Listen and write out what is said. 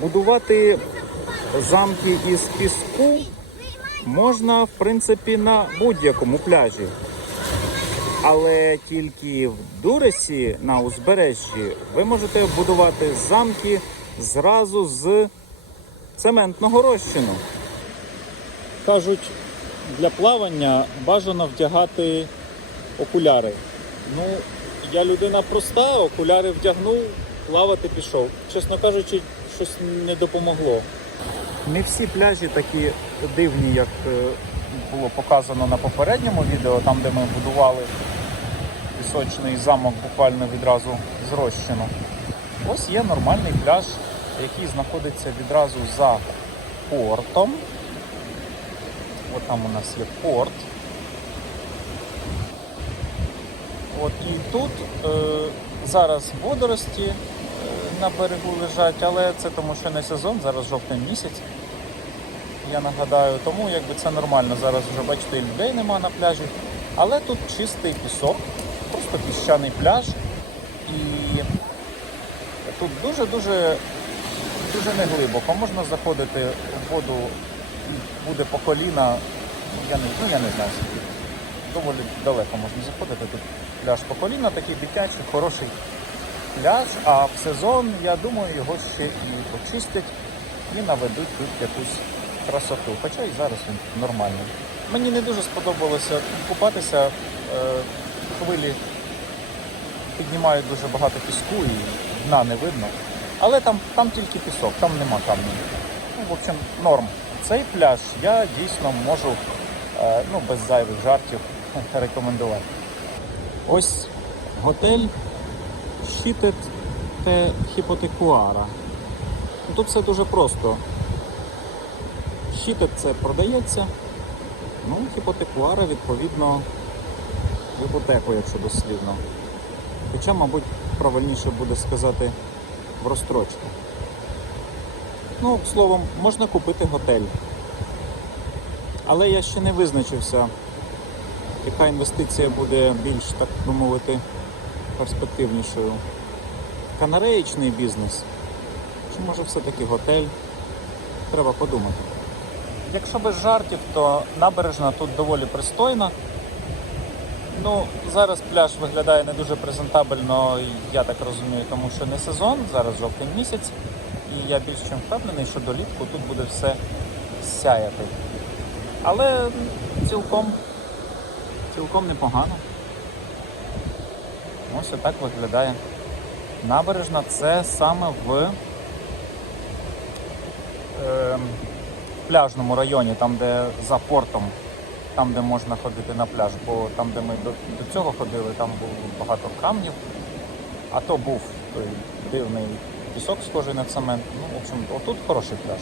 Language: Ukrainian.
Будувати замки із піску можна, в принципі, на будь-якому пляжі. Але тільки в Дуресі на узбережжі ви можете будувати замки зразу з цементного розчину. Кажуть, для плавання бажано вдягати окуляри. Ну, я людина проста, окуляри вдягнув, плавати пішов. Чесно кажучи, щось не допомогло. Не всі пляжі такі дивні, як е, було показано на попередньому відео, там де ми будували пісочний замок буквально відразу з розчину. Ось є нормальний пляж, який знаходиться відразу за портом. От там у нас є порт. От і тут е, зараз водорості на берегу лежать, але це тому, що не сезон, зараз жовтень місяць. Я нагадаю, тому якби це нормально. Зараз вже бачите, і людей нема на пляжі. Але тут чистий пісок, просто піщаний пляж. І тут дуже-дуже дуже неглибоко. Можна заходити в воду, буде по коліна. Я не, ну, я не знаю, скільки. доволі далеко можна заходити. Тут пляж по коліна, такий дитячий, хороший пляж. А в сезон, я думаю, його ще і почистять і наведуть тут якусь красоту. Хоча і зараз він нормальний. Мені не дуже сподобалося купатися. Е, хвилі піднімають дуже багато піску і дна не видно. Але там, там тільки пісок, там нема камнів. Ну, в общем, норм. Цей пляж я дійсно можу е, ну, без зайвих жартів рекомендувати. Ось готель Щитет те Хіпотекуара. Ну, Тут все дуже просто. Щитет це продається, ну, хіпотекуара, відповідно, іпотеку, якщо дослівно. Хоча, мабуть, правильніше буде сказати в розстрочку. Ну, словом, можна купити готель. Але я ще не визначився, яка інвестиція буде більш, так би мовити, перспективнішою. Канареїчний бізнес. Чи може все-таки готель? Треба подумати. Якщо без жартів, то набережна тут доволі пристойна. Ну, зараз пляж виглядає не дуже презентабельно, я так розумію, тому що не сезон, зараз жовтень місяць, і я більш чим впевнений, що долітку тут буде все сяяти. Але цілком, цілком непогано. Ось отак виглядає. Набережна це саме в е, пляжному районі, там де за портом там, де можна ходити на пляж, бо там, де ми до, до цього ходили, там було багато камнів, а то був той дивний пісок, схожий на цемент. Ну, в общем, отут хороший пляж.